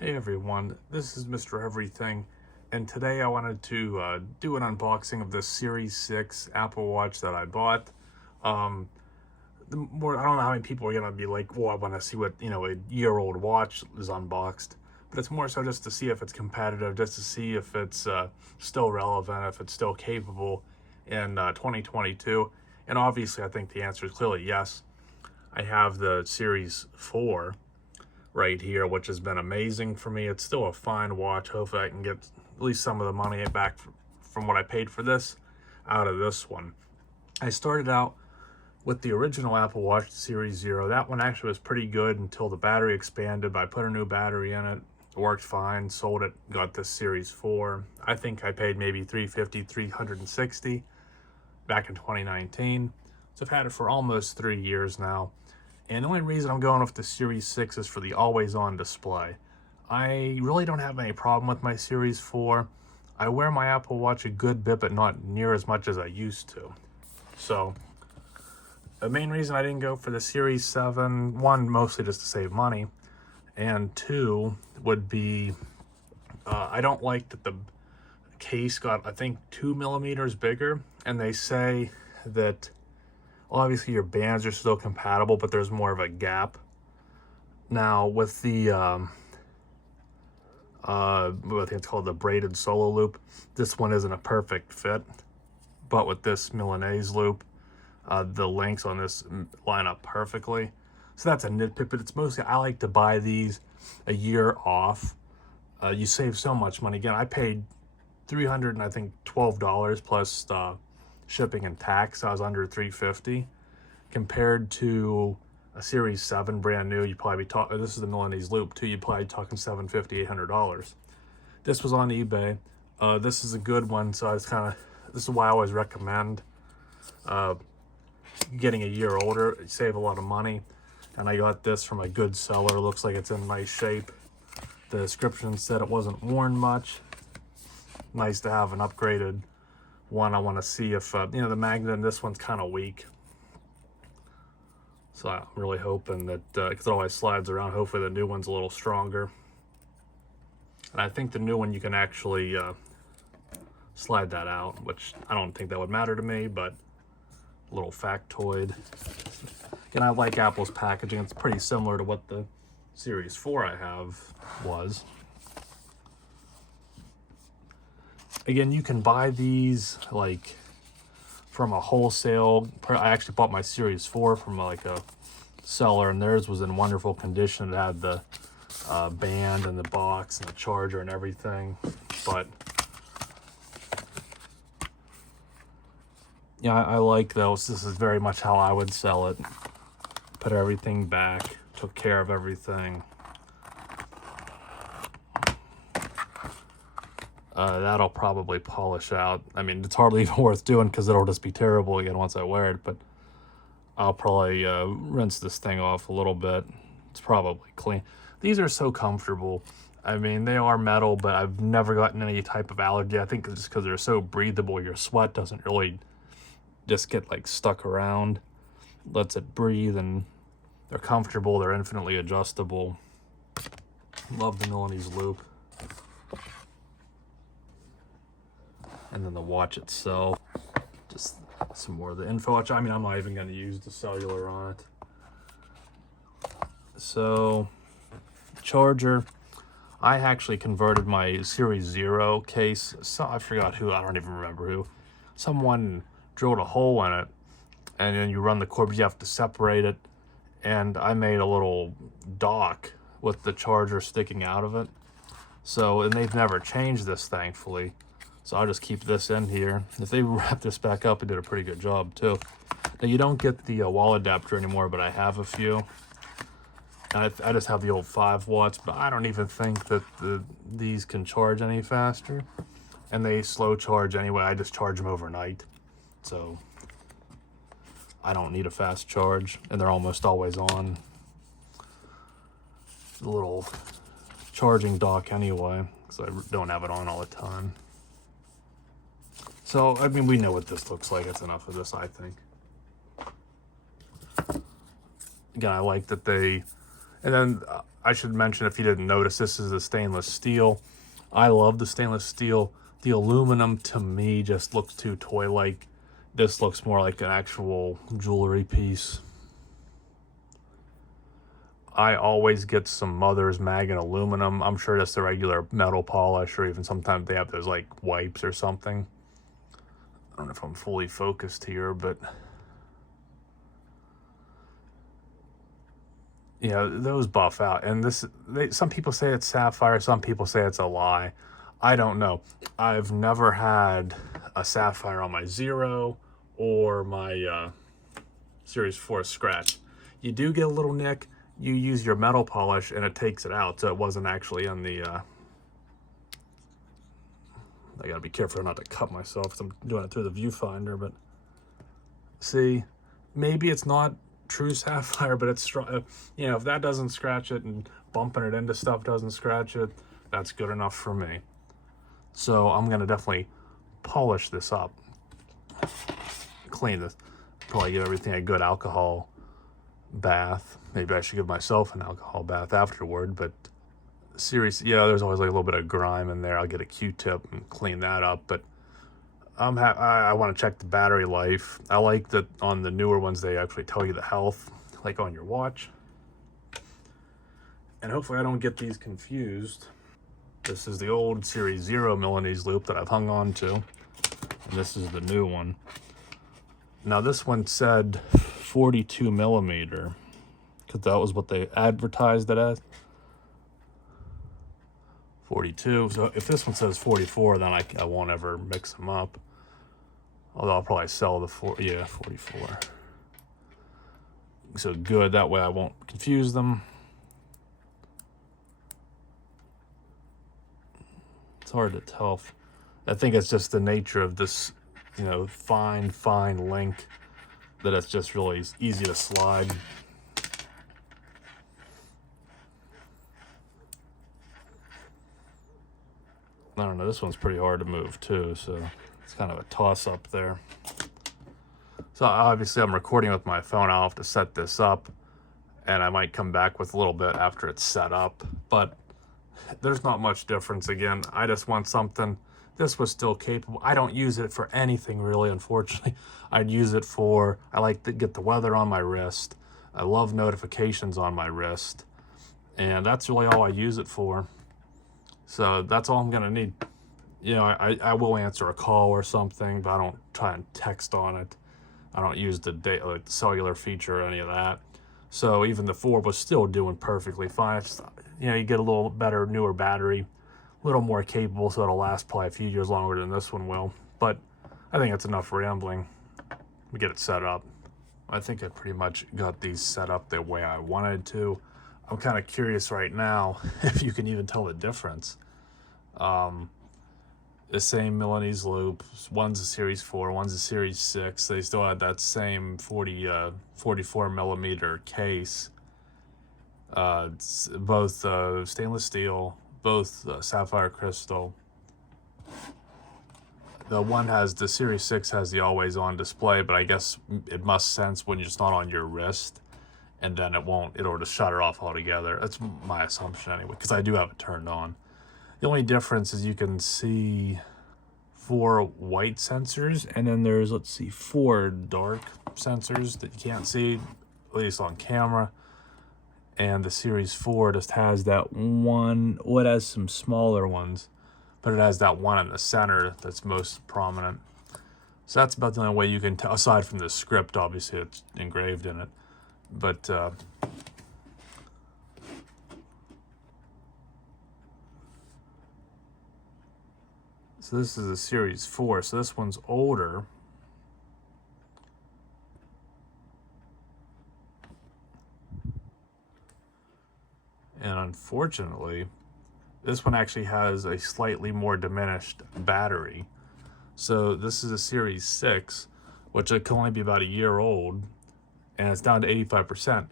Hey everyone, this is Mr. Everything, and today I wanted to do an unboxing of the Series 6 Apple Watch that I bought. Um, I don't know how many people are gonna be like, "Well, I want to see what a year-old watch is unboxed," but it's more so just to see if it's competitive, just to see if it's still relevant, if it's still capable in 2022. And obviously, I think the answer is clearly yes. I have the Series 4 right here, which has been amazing for me. It's still a fine watch. Hopefully I can get at least some of the money back from what I paid for this out of this one. I started out with the original Apple Watch Series 0. That one actually was pretty good until the battery expanded. I put a new battery in it. It worked fine, sold it, got this Series 4. I think I paid maybe $350, $360 back in 2019. So I've had it for almost 3 years now. And the only reason I'm going with the Series 6 is for the always-on display. I really don't have any problem with my Series 4. I wear my Apple Watch a good bit, but not near as much as I used to. So the main reason I didn't go for the Series 7, one, mostly just to save money, and two would be I don't like that the case got, I think, 2 millimeters bigger, and they say that obviously your bands are still compatible, but there's more of a gap. Now with the I think it's called the braided solo loop, this one isn't a perfect fit, but with this Milanese loop, the links on this line up perfectly. So that's a nitpick, but it's mostly, I like to buy these a year off. You save so much money. Again, I paid $300 and I think $12 plus shipping and tax. So I was under $350 compared to a Series 7 brand new. You'd probably be talking, this is the Milanese loop too, you'd probably be talking $750, $800. This was on eBay. This is a good one, so I was this is why I always recommend getting a year older. You save a lot of money. And I got this from a good seller. Looks like it's in nice shape. The description said it wasn't worn much. Nice to have an upgraded one. I want to see if the magnet in this one's kind of weak. So I'm really hoping that, because it always slides around, hopefully the new one's a little stronger. And I think the new one you can actually slide that out, which I don't think that would matter to me, but a little factoid. Again, I like Apple's packaging. It's pretty similar to what the Series 4 I have was. Again, you can buy these like from a wholesale. I actually bought my Series 4 from like a seller, and theirs was in wonderful condition. It had the band and the box and the charger and everything. But yeah, I like those. This is very much how I would sell it. Put everything back, took care of everything. That'll probably polish out. I mean, it's hardly even worth doing because it'll just be terrible again once I wear it, but I'll probably rinse this thing off a little bit. It's probably clean. These are so comfortable. I mean, they are metal, but I've never gotten any type of allergy. I think it's just because they're so breathable, your sweat doesn't really just get like stuck around. Lets it breathe, and they're comfortable. They're infinitely adjustable. Love the Milanese loop. And then the watch itself, just some more of the info. I mean, I'm not even going to use the cellular on it. So, charger. I actually converted my Series 0 case. So I forgot who, I don't even remember who. Someone drilled a hole in it, and then you run the cord, but you have to separate it. And I made a little dock with the charger sticking out of it. So, and they've never changed this, thankfully. So I'll just keep this in here. If they wrap this back up, they did a pretty good job too. Now you don't get the wall adapter anymore, but I have a few. I just have the old 5 watts, but I don't even think that these can charge any faster. And they slow charge anyway. I just charge them overnight. So I don't need a fast charge, and they're almost always on. The little charging dock anyway, because I don't have it on all the time. So, I mean, we know what this looks like. It's enough of this, I think. Again, I like that they... And then I should mention, if you didn't notice, this is a stainless steel. I love the stainless steel. The aluminum, to me, just looks too toy-like. This looks more like an actual jewelry piece. I always get some Mother's Mag in aluminum. I'm sure that's the regular metal polish, or even sometimes they have those like wipes or something. I don't know if I'm fully focused here, but yeah, those buff out. And some people say it's sapphire, some people say it's a lie. I don't know. I've never had a sapphire on my Zero or my Series 4 scratch. You do get a little nick. You use your metal polish and it takes it out, so it wasn't actually in the I gotta be careful not to cut myself because I'm doing it through the viewfinder. But see, maybe it's not true sapphire, but it's strong. You know, if that doesn't scratch it and bumping it into stuff doesn't scratch it, that's good enough for me. So I'm gonna definitely polish this up, clean this, probably give everything a good alcohol bath. Maybe I should give myself an alcohol bath afterward, but yeah, there's always like a little bit of grime in there. I'll get a Q-tip and clean that up. But I want to check the battery life. I like that on the newer ones they actually tell you the health, like on your watch. And hopefully I don't get these confused. This is the old Series 0 Milanese loop that I've hung on to, and this is the new one. Now this one said 42 millimeter, because that was what they advertised it as. 42. So if this one says 44, then I won't ever mix them up. Although I'll probably sell the 44. So good, that way I won't confuse them. It's hard to tell. I think it's just the nature of this, you know, fine link, that it's just really easy to slide. I don't know, this one's pretty hard to move too, so it's kind of a toss-up there. So obviously I'm recording with my phone. I'll have to set this up, and I might come back with a little bit after it's set up, but there's not much difference. Again, I just want something. This was still capable. I don't use it for anything really, unfortunately. I'd use it for, I like to get the weather on my wrist. I love notifications on my wrist, and that's really all I use it for. So that's all I'm gonna need. You know, I will answer a call or something, but I don't try and text on it. I don't use the cellular feature or any of that. So even the 4 was still doing perfectly fine. Just, you know, you get a little better, newer battery, a little more capable, so it'll last probably a few years longer than this one will. But I think that's enough rambling. We get it set up. I think I pretty much got these set up the way I wanted to. I'm kind of curious right now if you can even tell the difference. The same Milanese loop. One's a Series 4, one's a Series 6. They still had that same 44 millimeter case. It's both stainless steel, both sapphire crystal. The Series 6 has the always-on display, but I guess it must sense when it's not on your wrist, and then it'll just shut it off altogether. That's my assumption anyway, because I do have it turned on. The only difference is you can see 4 white sensors, and then there's, 4 dark sensors that you can't see, at least on camera. And the Series 4 just has that one, well, it has some smaller ones, but it has that one in the center that's most prominent. So that's about the only way you can tell, aside from the script, obviously it's engraved in it. But so this is a Series 4, so this one's older. And unfortunately, this one actually has a slightly more diminished battery. So this is a Series 6, which it can only be about a year old, and it's down to 85%.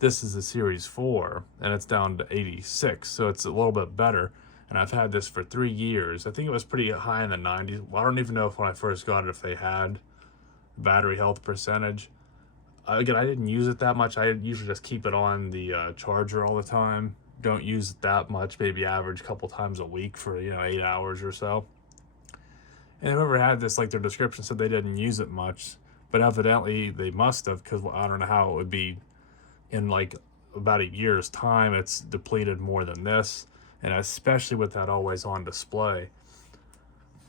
This is a Series 4, and it's down to 86, so it's a little bit better. And I've had this for 3 years. I think it was pretty high in the 90s. Well, I don't even know if when I first got it, if they had battery health percentage. Again, I didn't use it that much. I usually just keep it on the charger all the time. don't use it that much, maybe average a couple times a week for, 8 hours or so. And whoever had this, like their description said they didn't use it much, but evidently they must have, because I don't know how it would be in like about a year's time. It's depleted more than this, and especially with that always on display.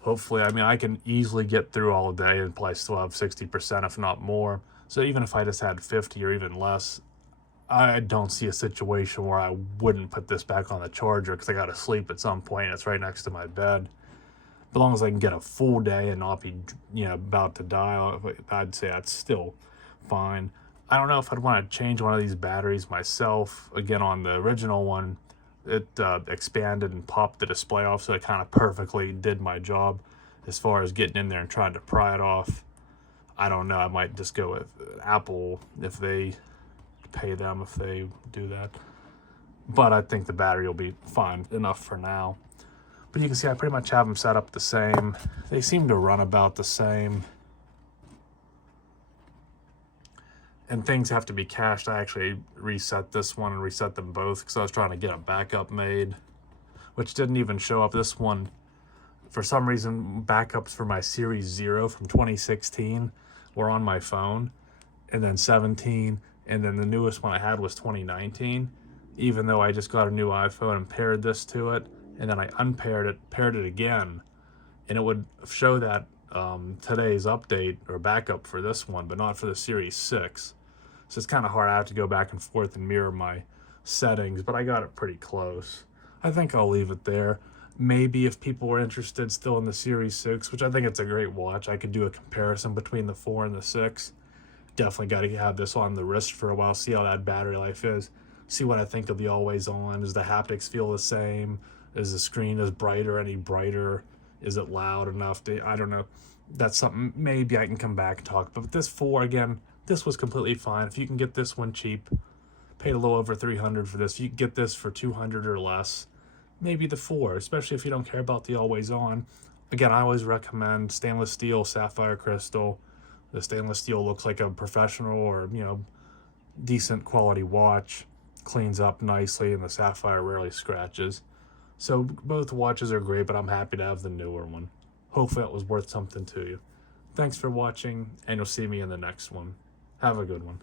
Hopefully, I mean, I can easily get through all day and probably still have 60%, if not more. So even if I just had 50 or even less, I don't see a situation where I wouldn't put this back on the charger, because I got to sleep at some point. It's right next to my bed. As long as I can get a full day and not be, about to die, I'd say that's still fine. I don't know if I'd want to change one of these batteries myself. Again, on the original one, it expanded and popped the display off, so it kind of perfectly did my job as far as getting in there and trying to pry it off. I don't know. I might just go with Apple if they pay them if they do that. But I think the battery will be fine enough for now. But you can see I pretty much have them set up the same. They seem to run about the same. And things have to be cached. I actually reset this one and reset them both because I was trying to get a backup made, which didn't even show up. This one, for some reason, backups for my Series 0 from 2016 were on my phone, and then 17, and then the newest one I had was 2019, even though I just got a new iPhone and paired this to it, and then I unpaired it, paired it again, and it would show that today's update or backup for this one, but not for the Series 6. So it's kind of hard. I have to go back and forth and mirror my settings, but I got it pretty close. I think I'll leave it there. Maybe if people were interested still in the Series 6, which I think it's a great watch, I could do a comparison between the 4 and the 6. Definitely got to have this on the wrist for a while, see how that battery life is, see what I think of the always on. Does the haptics feel the same? Is the screen as bright or any brighter? Is it loud enough? I don't know. That's something maybe I can come back and talk. But with this 4, again, this was completely fine. If you can get this one cheap, paid a little over $300 for this. If you can get this for $200 or less, maybe the 4, especially if you don't care about the always on. Again, I always recommend stainless steel, sapphire crystal. The stainless steel looks like a professional or, decent quality watch. Cleans up nicely, and the sapphire rarely scratches. So both watches are great, but I'm happy to have the newer one. Hopefully that was worth something to you. Thanks for watching, and you'll see me in the next one. Have a good one.